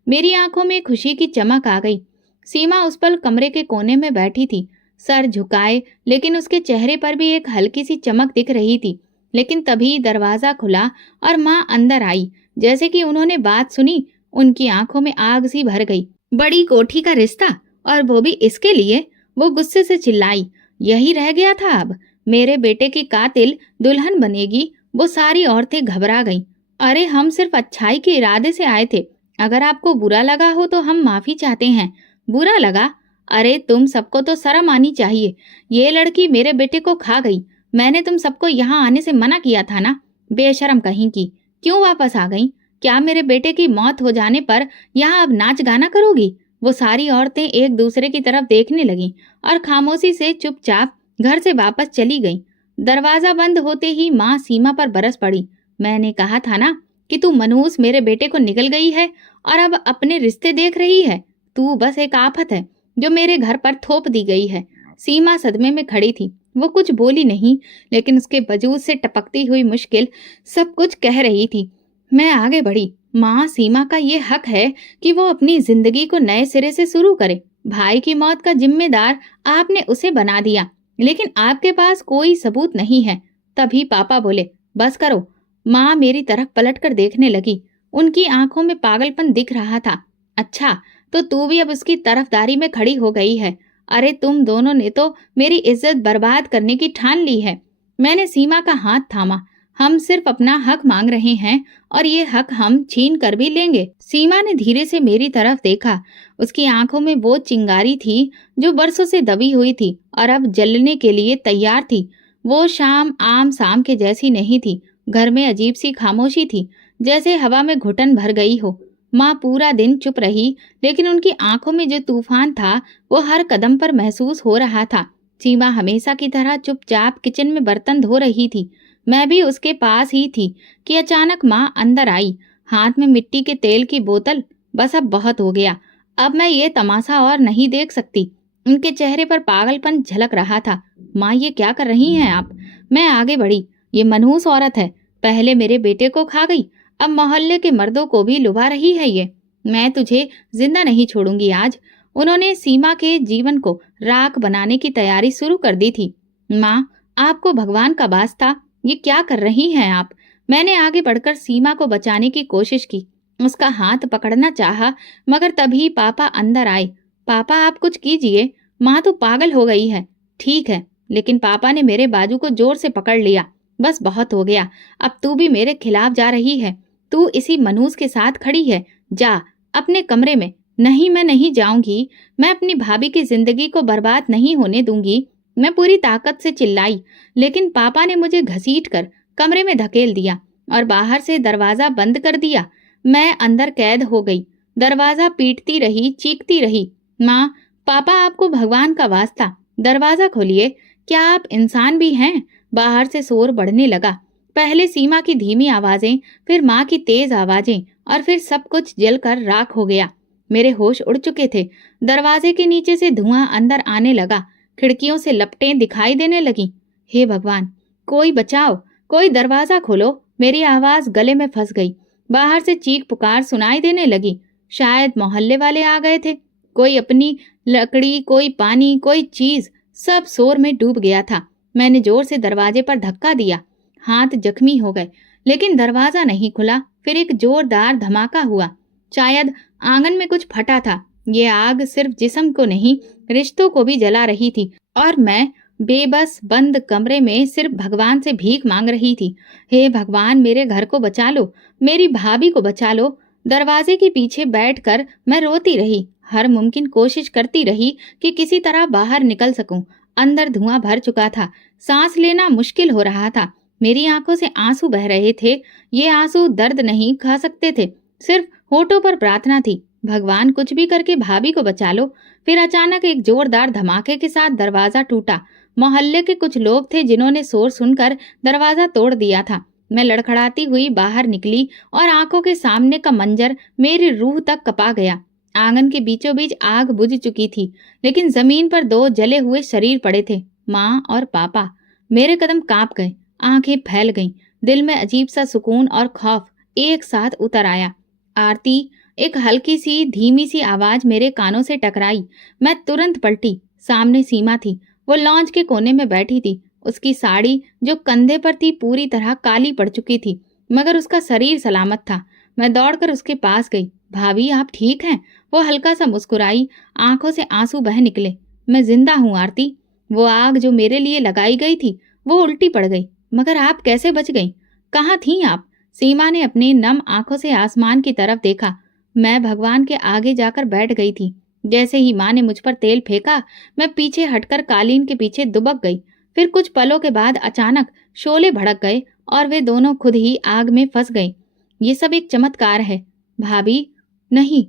मेरी आंखों में खुशी की चमक आ गई। सीमा उस पल कमरे के कोने में बैठी थी, सर झुकाए, लेकिन उसके चेहरे पर भी एक हल्की सी चमक दिख रही थी। लेकिन तभी दरवाजा खुला और माँ अंदर आई। जैसे कि उन्होंने बात सुनी, उनकी आंखों में आग सी भर गई। बड़ी कोठी का रिश्ता, और वो भी इसके लिए? वो गुस्से से चिल्लाई। यही रह गया था अब, मेरे बेटे की कातिल दुल्हन बनेगी। वो सारी औरतें घबरा गईं। अरे, हम सिर्फ अच्छाई के इरादे से आए थे। अगर आपको बुरा लगा हो तो हम माफी चाहते हैं। बुरा लगा? अरे, तुम सबको तो शर्म आनी चाहिए। ये लड़की मेरे बेटे को खा गई। मैंने तुम सबको यहाँ आने से मना किया था ना? बेशरम कहीं की, क्यों वापस आ गई? क्या मेरे बेटे की मौत हो जाने पर यहाँ अब नाच गाना करोगी? वो सारी औरतें एक दूसरे की तरफ देखने लगीं और खामोशी से चुपचाप घर से वापस चली गईं। दरवाजा बंद होते ही माँ सीमा पर बरस पड़ी। मैंने कहा था ना कि तू मनहूस मेरे बेटे को निकल गई है और अब अपने रिश्ते देख रही है। तू बस एक आफत है जो मेरे घर पर थोप दी गई है। सीमा सदमे में खड़ी थी। वो कुछ बोली नहीं, लेकिन उसके वजूद से टपकती हुई मुश्किल सब कुछ कह रही थी। मैं आगे बढ़ी। माँ, सीमा का ये हक है कि वो अपनी जिंदगी को नए सिरे से शुरू करे। भाई की मौत का जिम्मेदार आपने उसे बना दिया, लेकिन आपके पास कोई सबूत नहीं है। तभी पापा बोले, बस करो। माँ मेरी तरफ पलटकर देखने लगी। उनकी आंखों में पागलपन दिख रहा था। अच्छा, तो तू भी अब उसकी तरफदारी में खड़ी हो गई है? अरे, तुम दोनों ने तो मेरी इज्जत बर्बाद करने की ठान ली है। मैंने सीमा का हाथ थामा। हम सिर्फ अपना हक मांग रहे हैं और ये हक हम छीन कर भी लेंगे। सीमा ने धीरे से मेरी तरफ देखा। उसकी आंखों में वो चिंगारी थी जो बरसों से दबी हुई थी और अब जलने के लिए तैयार थी। वो शाम आम शाम के जैसी नहीं थी। घर में अजीब सी खामोशी थी, जैसे हवा में घुटन भर गई हो। माँ पूरा दिन चुप रही, लेकिन उनकी आंखों में जो तूफान था वो हर कदम पर महसूस हो रहा था। सीमा हमेशा की तरह चुपचाप किचन में बर्तन धो रही थी। मैं भी उसके पास ही थी कि अचानक माँ अंदर आई, हाथ में मिट्टी के तेल की बोतल। बस अब बहुत हो गया, अब मैं ये तमाशा और नहीं देख सकती। उनके चेहरे पर पागलपन झलक रहा था। माँ, ये क्या कर रही हैं आप? मैं आगे बढ़ी। ये मनहूस औरत है, पहले मेरे बेटे को खा गई, अब मोहल्ले के मर्दों को भी लुभा रही है ये। मैं तुझे जिंदा नहीं छोड़ूंगी आज। उन्होंने सीमा के जीवन को राख बनाने की तैयारी शुरू कर दी थी। माँ, आपको भगवान का वास्ता, ये क्या कर रही हैं आप? मैंने आगे बढ़कर सीमा को बचाने की कोशिश की, उसका हाथ पकड़ना चाहा, मगर तभी पापा अंदर आए। पापा, आप कुछ कीजिए, माँ तो पागल हो गई है। ठीक है, लेकिन पापा ने मेरे बाजू को जोर से पकड़ लिया। बस बहुत हो गया, अब तू भी मेरे खिलाफ जा रही है। तू इसी मनहूस के साथ खड़ी है, जा अपने कमरे में। नहीं, मैं नहीं जाऊंगी। मैं अपनी भाभी की जिंदगी को बर्बाद नहीं होने दूंगी। मैं पूरी ताकत से चिल्लाई, लेकिन पापा ने मुझे घसीटकर कमरे में धकेल दिया और बाहर से दरवाजा बंद कर दिया। मैं अंदर कैद हो गई। दरवाजा पीटती रही, चीखती रही, माँ, पापा, आपको भगवान का वास्ता दरवाजा खोलिए। क्या आप इंसान भी हैं? बाहर से शोर बढ़ने लगा। पहले सीमा की धीमी आवाजें, फिर माँ की तेज आवाजें, और फिर सब कुछ जलकर राख हो गया। मेरे होश उड़ चुके थे। दरवाजे के नीचे से धुआं अंदर आने लगा, खिड़कियों से लपटें दिखाई देने लगी। हे भगवान, कोई बचाओ, कोई दरवाजा खोलो। मेरी आवाज गले में फंस गई। बाहर से चीख पुकार सुनाई देने लगी। शायद मोहल्ले वाले आ गए थे। कोई अपनी लकड़ी, कोई पानी, कोई चीज, सब शोर में डूब गया था। मैंने जोर से दरवाजे पर धक्का दिया। हाथ जख्मी हो गए, लेकिन दरवाजा नहीं खुला। फिर एक जोरदार धमाका हुआ। शायद आंगन में कुछ फटा था। ये आग सिर्फ जिस्म को नहीं, रिश्तों को भी जला रही थी, और मैं बेबस बंद कमरे में सिर्फ भगवान से भीख मांग रही थी। हे भगवान, मेरे घर को बचा लो, मेरी भाभी को बचा लो। दरवाजे के पीछे बैठकर मैं रोती रही, हर मुमकिन कोशिश करती रही कि किसी तरह बाहर निकल सकूं। अंदर धुआं भर चुका था, सांस लेना मुश्किल हो रहा था। मेरी आंखों से आंसू बह रहे थे। ये आंसू दर्द नहीं खा सकते थे, सिर्फ होठों पर प्रार्थना थी, भगवान कुछ भी करके भाभी को बचा लो। फिर अचानक एक जोरदार धमाके के साथ दरवाजा टूटा। मोहल्ले के कुछ लोग थे जिन्होंने शोर सुनकर दरवाजा तोड़ दिया था। मैं लड़खड़ाती हुई बाहर निकली और आंखों के सामने का मंजर मेरी रूह तक कपा गया। आंगन के बीचों बीच आग बुझ चुकी थी, लेकिन जमीन पर दो जले हुए शरीर पड़े थे, माँ और पापा। मेरे कदम कांप गए, आंखें फैल गईं, दिल में अजीब सा सुकून और खौफ एक साथ उतर आया। आरती, एक हल्की सी धीमी सी आवाज मेरे कानों से टकराई। मैं तुरंत पलटी। सामने सीमा थी। वो लॉन्च के कोने में बैठी थी। उसकी साड़ी जो कंधे पर थी पूरी तरह काली पड़ चुकी थी, मगर उसका शरीर सलामत था। मैं दौड़कर उसके पास गई। भाभी, आप ठीक हैं? वो हल्का सा मुस्कुराई, आंखों से आंसू बह निकले। मैं जिंदा हूँ आरती। वो आग जो मेरे लिए लगाई गई थी वो उल्टी पड़ गई, मगर आप कैसे बच गई? कहाँ थी आप? सीमा ने अपनी नम आंखों से आसमान की तरफ देखा। मैं भगवान के आगे जाकर बैठ गई थी। जैसे ही माँ ने मुझ पर तेल फेंका, मैं पीछे हटकर कालीन के पीछे दुबक गई। फिर कुछ पलों के बाद अचानक शोले भड़क गए और वे दोनों खुद ही आग में फंस गए। ये सब एक चमत्कार है भाभी। नहीं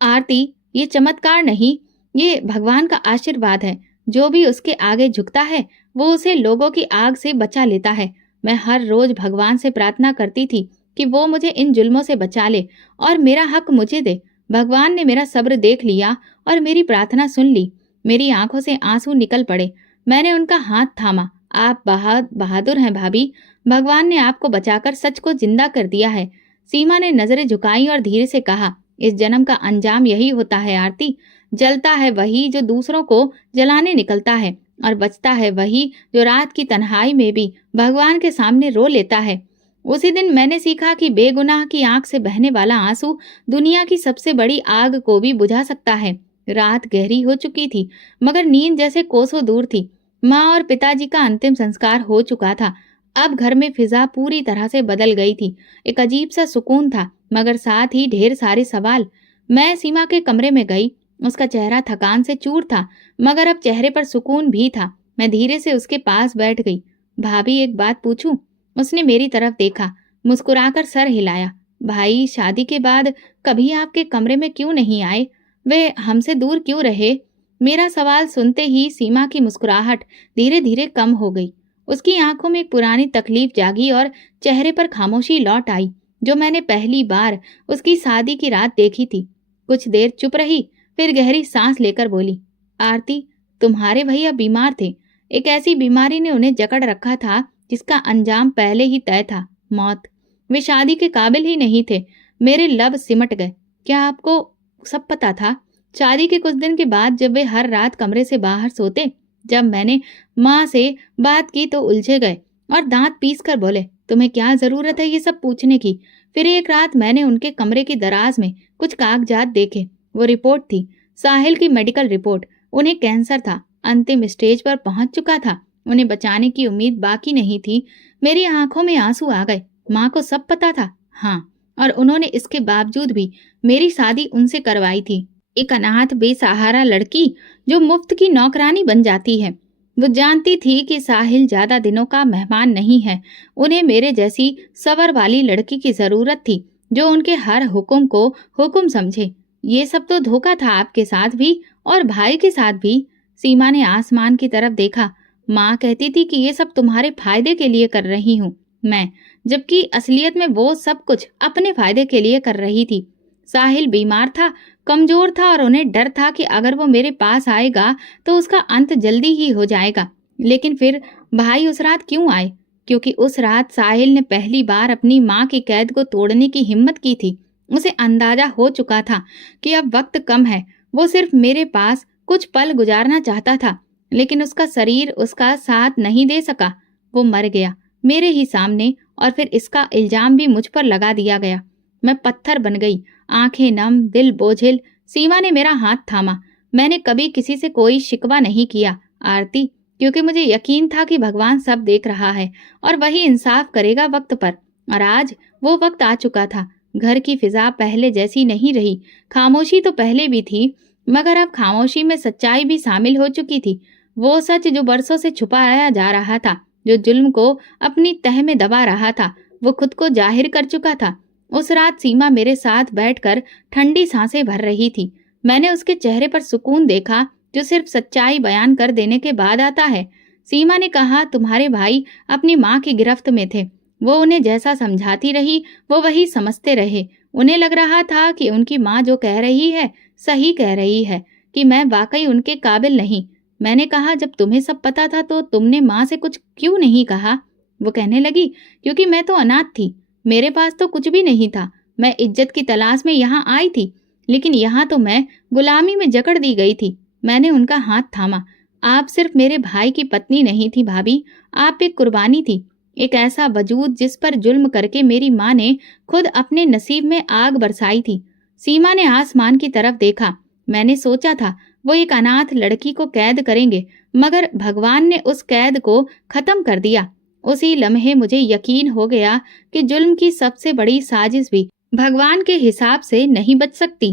आरती, ये चमत्कार नहीं, ये भगवान का आशीर्वाद है। जो भी उसके आगे झुकता है वो उसे लोगों की आग से बचा लेता है। मैं हर रोज भगवान से प्रार्थना करती थी कि वो मुझे इन जुल्मों से बचा ले और मेरा हक मुझे दे। भगवान ने मेरा सब्र देख लिया और मेरी प्रार्थना सुन ली। मेरी आंखों से आंसू निकल पड़े। मैंने उनका हाथ थामा। आप बहादुर हैं भाभी। भगवान ने आपको बचाकर सच को जिंदा कर दिया है। सीमा ने नजरें झुकाई और धीरे से कहा, इस जन्म का अंजाम यही होता है आरती। जलता है वही जो दूसरों को जलाने निकलता है, और बचता है वही जो रात की तन्हाई में भी भगवान के सामने रो लेता है। उसी दिन मैंने सीखा कि बेगुनाह की आंख से बहने वाला आंसू दुनिया की सबसे बड़ी आग को भी बुझा सकता है। रात गहरी हो चुकी थी, मगर नींद जैसे कोसों दूर थी। माँ और पिताजी का अंतिम संस्कार हो चुका था। अब घर में फिजा पूरी तरह से बदल गई थी। एक अजीब सा सुकून था, मगर साथ ही ढेर सारे सवाल। मैं सीमा के कमरे में गई। उसका चेहरा थकान से चूर था, मगर अब चेहरे पर सुकून भी था। मैं धीरे से उसके पास बैठ गई। भाभी, एक बात पूछूं? उसने मेरी तरफ देखा, मुस्कुराकर सर हिलाया। भाई, शादी के बाद कभी आपके कमरे में क्यों नहीं आए? वे हमसे दूर क्यों रहे? मेरा सवाल सुनते ही सीमा की मुस्कुराहट धीरे धीरे कम हो गई। उसकी आंखों में एक पुरानी तकलीफ जागी और चेहरे पर खामोशी लौट आई, जो मैंने पहली बार उसकी शादी की रात देखी थी। कुछ देर चुप रही, फिर गहरी सांस लेकर बोली, आरती, तुम्हारे भैया बीमार थे। एक ऐसी बीमारी ने उन्हें जकड़ रखा था जिसका अंजाम पहले ही तय था, मौत। वे शादी के काबिल ही नहीं थे। मेरे लब सिमट गए। क्या आपको सब पता था? शादी के कुछ दिन के बाद जब वे हर रात कमरे से बाहर सोते, जब मैंने माँ से बात की तो उलझे गए और दांत पीस कर बोले, तुम्हें क्या जरूरत है ये सब पूछने की? फिर एक रात मैंने उनके कमरे की दराज में कुछ कागजात देखे। वो रिपोर्ट थी, साहिल की मेडिकल रिपोर्ट। उन्हें कैंसर था, अंतिम स्टेज पर पहुंच चुका था। उन्हें बचाने की उम्मीद बाकी नहीं थी। मेरी आंखों में आंसू आ गए। माँ को सब पता था? हाँ, और उन्होंने इसके बावजूद भी मेरी शादी उनसे करवाई थी। एक अनाथ बेसहारा लड़की जो मुफ्त की नौकरानी बन जाती है। वो जानती थी कि साहिल ज्यादा दिनों का मेहमान नहीं है। उन्हें मेरे जैसी सवर वाली लड़की की जरूरत थी, जो उनके हर हुक्म को हुक्म समझे। ये सब तो धोखा था, आपके साथ भी और भाई के साथ भी। सीमा ने आसमान की तरफ देखा। माँ कहती थी कि ये सब तुम्हारे फायदे के लिए कर रही हूँ मैं, जबकि असलियत में वो सब कुछ अपने फायदे के लिए कर रही थी। साहिल बीमार था, कमजोर था, और उन्हें डर था कि अगर वो मेरे पास आएगा तो उसका अंत जल्दी ही हो जाएगा। लेकिन फिर भाई उस रात क्यों आए? क्योंकि उस रात साहिल ने पहली बार अपनी माँ की कैद को तोड़ने की हिम्मत की थी। उसे अंदाजा हो चुका था कि अब वक्त कम है। वो सिर्फ मेरे पास कुछ पल गुजारना चाहता था, लेकिन उसका शरीर उसका साथ नहीं दे सका। वो मर गया मेरे ही सामने, और फिर इसका इल्जाम भी मुझ पर लगा दिया गया। मैं पत्थर बन गई, आंखें नम, दिल बोझिल। सीमा ने मेरा हाथ थामा। मैंने कभी किसी से कोई शिकवा नहीं किया, आरती, क्योंकि मुझे यकीन था कि भगवान सब देख रहा है और वही इंसाफ करेगा वक्त पर। और आज वो वक्त आ चुका था। घर की फिजा पहले जैसी नहीं रही। खामोशी तो पहले भी थी, मगर अब खामोशी में सच्चाई भी शामिल हो चुकी थी। वो सच जो बरसों से छुपाया जा रहा था, जो जुल्म को अपनी तह में दबा रहा था, वो खुद को जाहिर कर चुका था। उस रात सीमा मेरे साथ बैठकर ठंडी सांसें भर रही थी। मैंने उसके चेहरे पर सुकून देखा, जो सिर्फ सच्चाई बयान कर देने के बाद आता है। सीमा ने कहा, तुम्हारे भाई अपनी माँ की गिरफ्त में थे। वो उन्हें जैसा समझाती रही, वो वही समझते रहे। उन्हें लग रहा था कि उनकी माँ जो कह रही है सही कह रही है, कि मैं वाकई उनके काबिल नहीं। मैंने कहा, जब तुम्हें सब पता था तो तुमने माँ से कुछ क्यों नहीं कहा? वो कहने लगी, क्योंकि मैं तो अनाथ थी, मेरे पास तो कुछ भी नहीं था। मैं इज्जत की तलाश में यहाँ आई थी, लेकिन यहाँ तो मैं गुलामी में जकड़ दी गई थी। मैंने उनका हाथ थामा। आप सिर्फ मेरे भाई की पत्नी नहीं थी भाभी, आप एक कुर्बानी थी, एक ऐसा वजूद जिस पर जुल्म करके मेरी माँ ने खुद अपने नसीब में आग बरसाई थी। सीमा ने आसमान की तरफ देखा। मैंने सोचा था वो एक अनाथ लड़की को कैद करेंगे, मगर भगवान ने उस कैद को खत्म कर दिया। उसी लम्हे मुझे यकीन हो गया कि जुल्म की सबसे बड़ी साजिश भी भगवान के हिसाब से नहीं बच सकती।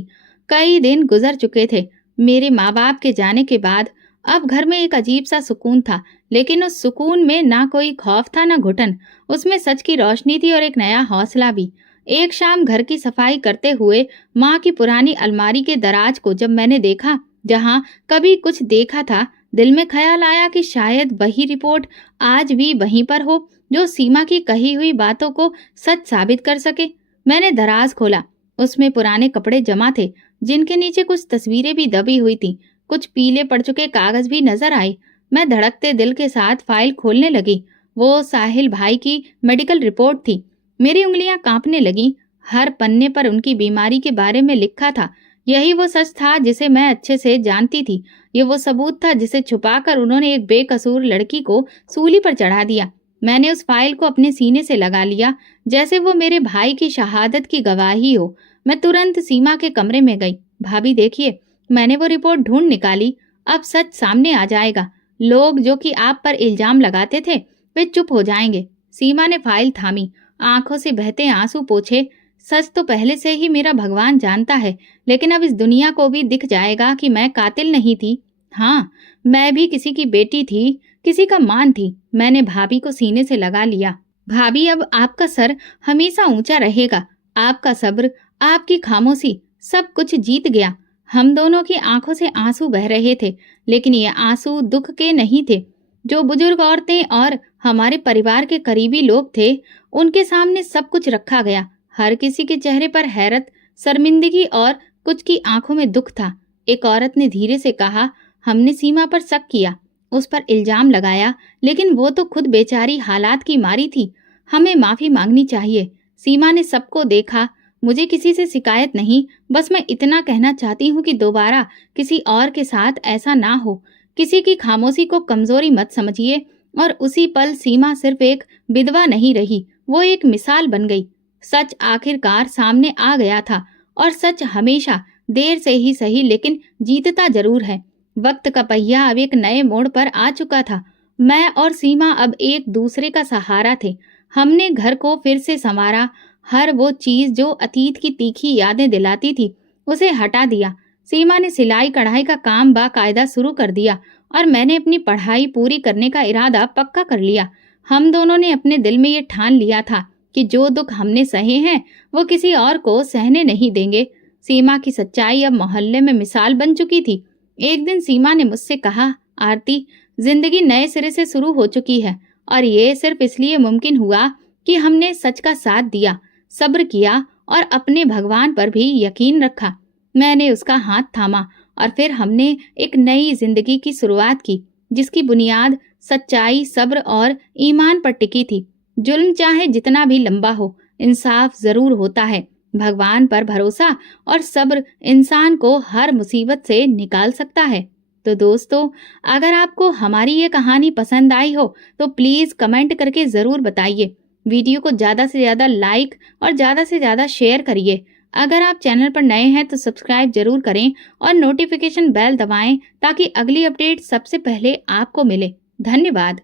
कई दिन गुजर चुके थे मेरे माँ बाप के जाने के बाद। अब घर में एक अजीब सा सुकून था, लेकिन उस सुकून में ना कोई खौफ था ना घुटन। उसमें सच की रोशनी थी और एक नया हौसला भी। एक शाम घर की सफाई करते हुए माँ की पुरानी अलमारी के दराज को जब मैंने देखा, जहाँ कभी कुछ देखा था, दिल में ख्याल आया कि शायद वही रिपोर्ट आज भी वहीं पर हो, जो सीमा की कही हुई बातों को सच साबित कर सके। मैंने दराज खोला। उसमें पुराने कपड़े जमा थे, जिनके नीचे कुछ तस्वीरें भी दबी हुई थी। कुछ पीले पड़ चुके कागज भी नजर आए। मैं धड़कते दिल के साथ फाइल खोलने लगी। वो साहिल भाई की मेडिकल रिपोर्ट थी। मेरी उंगलियां कांपने लगीं। हर पन्ने पर उनकी बीमारी के बारे में लिखा था। यही वो सच था जिसे मैं अच्छे से जानती थी। ये वो सबूत था जिसे छुपाकर उन्होंने एक बेकसूर लड़की को सूली पर चढ़ा दिया। मैंने उस फाइल को अपने सीने से लगा लिया, जैसे वो मेरे भाई की शहादत की गवाही हो। मैं तुरंत सीमा के कमरे में गई। भाभी देखिए, मैंने वो रिपोर्ट ढूंढ निकाली। अब सच सामने आ जाएगा। लोग जो कि आप पर इल्जाम लगाते थे, वे चुप हो जाएंगे। सीमा ने फाइल थामी, आंखों से बहते आंसू पोंछे। सच तो पहले से ही मेरा भगवान जानता है, लेकिन अब इस दुनिया को भी दिख जाएगा कि मैं कातिल नहीं थी। हाँ, मैं भी किसी की बेटी थी, किसी का मान थी। मैंने भाभी को सीने से लगा लिया। भाभी, अब आपका सर हमेशा ऊंचा रहेगा। आपका सब्र, आपकी खामोशी, सब कुछ जीत गया। हम दोनों की आंखों से आंसू बह रहे थे, लेकिन ये आंसू दुख के नहीं थे। जो बुजुर्ग औरतें और हमारे परिवार के करीबी लोग थे, उनके सामने सब कुछ रखा गया। हर किसी के चेहरे पर हैरत, शर्मिंदगी और कुछ की आंखों में दुख था। एक औरत ने धीरे से कहा, हमने सीमा पर शक किया, उस पर इल्जाम लगाया, लेकिन वो तो खुद बेचारी हालात की मारी थी। हमें माफी मांगनी चाहिए। सीमा ने सबको देखा। मुझे किसी से शिकायत नहीं, बस मैं इतना कहना चाहती हूँ कि दोबारा किसी और के साथ ऐसा ना हो। किसी की खामोशी को कमजोरी मत समझिए। और उसी पल सीमा सिर्फ एक विधवा नहीं रही, वो एक मिसाल बन गई। सच आखिरकार सामने आ गया था, और सच हमेशा देर से ही सही लेकिन जीतता जरूर है। वक्त का पहिया अब एक नए मोड़ पर आ चुका था। मैं और सीमा अब एक दूसरे का सहारा थे। हमने घर को फिर से संवारा। हर वो चीज जो अतीत की तीखी यादें दिलाती थी, उसे हटा दिया। सीमा ने सिलाई कढ़ाई का काम बाकायदा शुरू कर दिया, और मैंने अपनी पढ़ाई पूरी करने का इरादा पक्का कर लिया। हम दोनों ने अपने दिल में ये ठान लिया था कि जो दुख हमने सहे हैं, वो किसी और को सहने नहीं देंगे। सीमा की सच्चाई अब मोहल्ले में मिसाल बन चुकी थी। एक दिन सीमा ने मुझसे कहा, आरती, जिंदगी नए सिरे से शुरू हो चुकी है, और ये सिर्फ इसलिए मुमकिन हुआ कि हमने सच का साथ दिया, सब्र किया और अपने भगवान पर भी यकीन रखा। मैंने उसका हाथ थामा, और फिर हमने एक नई जिंदगी की शुरुआत की, जिसकी बुनियाद सच्चाई, सब्र और ईमान पर टिकी थी। जुल्म चाहे जितना भी लंबा हो, इंसाफ जरूर होता है। भगवान पर भरोसा और सब्र इंसान को हर मुसीबत से निकाल सकता है। तो दोस्तों, अगर आपको हमारी ये कहानी पसंद आई हो तो प्लीज कमेंट करके जरूर बताइए। वीडियो को ज्यादा से ज्यादा लाइक और ज्यादा से ज्यादा शेयर करिए। अगर आप चैनल पर नए हैं तो सब्सक्राइब जरूर करें और नोटिफिकेशन बेल दबाएं, ताकि अगली अपडेट सबसे पहले आपको मिले। धन्यवाद।